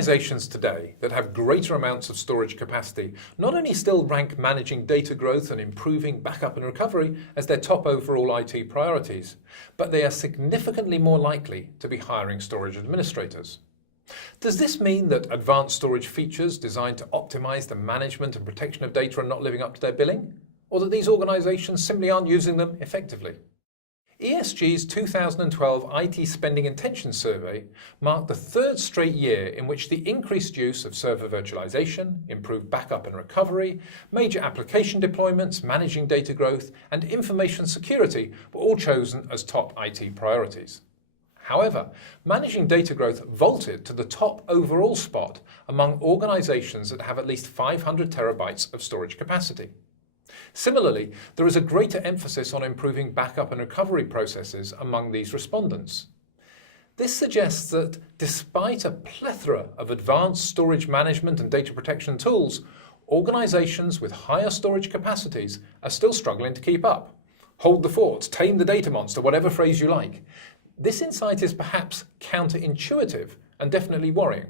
Organizations today that have greater amounts of storage capacity not only still rank managing data growth and improving backup and recovery as their top overall IT priorities, but they are significantly more likely to be hiring storage administrators. Does this mean that advanced storage features designed to optimize the management and protection of data are not living up to their billing? Or that these organizations simply aren't using them effectively? ESG's 2012 IT Spending Intention Survey marked the third straight year in which the increased use of server virtualization, improved backup and recovery, major application deployments, managing data growth, and information security were all chosen as top IT priorities. However, managing data growth vaulted to the top overall spot among organizations that have at least 500 terabytes of storage capacity. Similarly, there is a greater emphasis on improving backup and recovery processes among these respondents. This suggests that despite a plethora of advanced storage management and data protection tools, organizations with higher storage capacities are still struggling to keep up. Hold the fort, tame the data monster, whatever phrase you like. This insight is perhaps counterintuitive and definitely worrying.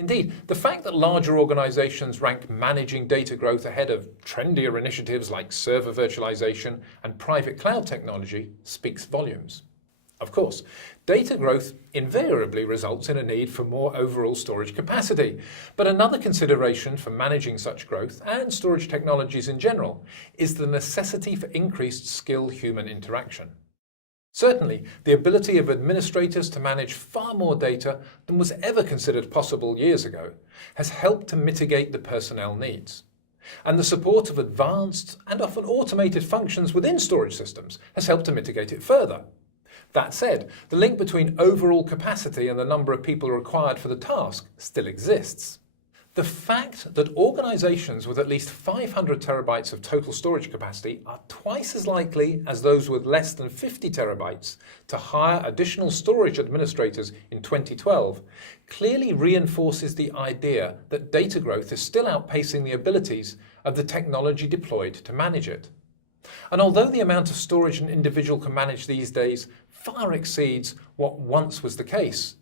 Indeed, the fact that larger organizations rank managing data growth ahead of trendier initiatives like server virtualization and private cloud technology speaks volumes. Of course, data growth invariably results in a need for more overall storage capacity, but another consideration for managing such growth and storage technologies in general is the necessity for increased skilled human interaction. Certainly, the ability of administrators to manage far more data than was ever considered possible years ago has helped to mitigate the personnel needs. And the support of advanced and often automated functions within storage systems has helped to mitigate it further. That said, the link between overall capacity and the number of people required for the task still exists. The fact that organizations with at least 500 terabytes of total storage capacity are twice as likely as those with less than 50 terabytes to hire additional storage administrators in 2012 clearly reinforces the idea that data growth is still outpacing the abilities of the technology deployed to manage it. And although the amount of storage an individual can manage these days far exceeds what once was the case,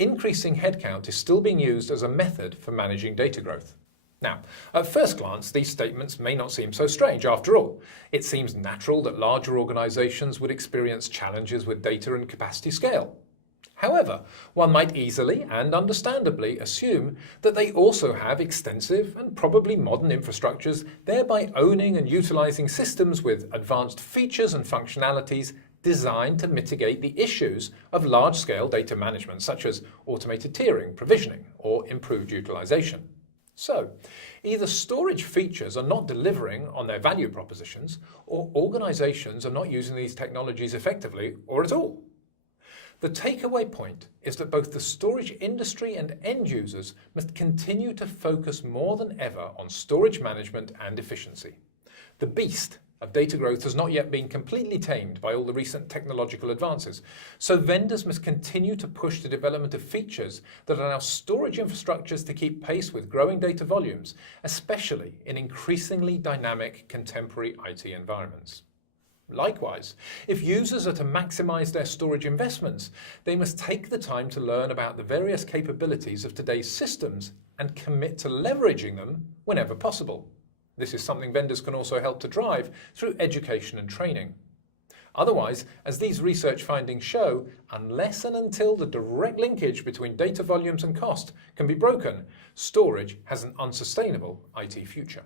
increasing headcount is still being used as a method for managing data growth. Now, at first glance, these statements may not seem so strange. After all, it seems natural that larger organizations would experience challenges with data and capacity scale. However, one might easily and understandably assume that they also have extensive and probably modern infrastructures, thereby owning and utilizing systems with advanced features and functionalities designed to mitigate the issues of large-scale data management, such as automated tiering, provisioning, or improved utilization. So, either storage features are not delivering on their value propositions, or organizations are not using these technologies effectively or at all. The takeaway point is that both the storage industry and end users must continue to focus more than ever on storage management and efficiency. The beast of data growth has not yet been completely tamed by all the recent technological advances, so vendors must continue to push the development of features that allow storage infrastructures to keep pace with growing data volumes, especially in increasingly dynamic contemporary IT environments. Likewise, if users are to maximize their storage investments, they must take the time to learn about the various capabilities of today's systems and commit to leveraging them whenever possible. This is something vendors can also help to drive through education and training. Otherwise, as these research findings show, unless and until the direct linkage between data volumes and cost can be broken, storage has an unsustainable IT future.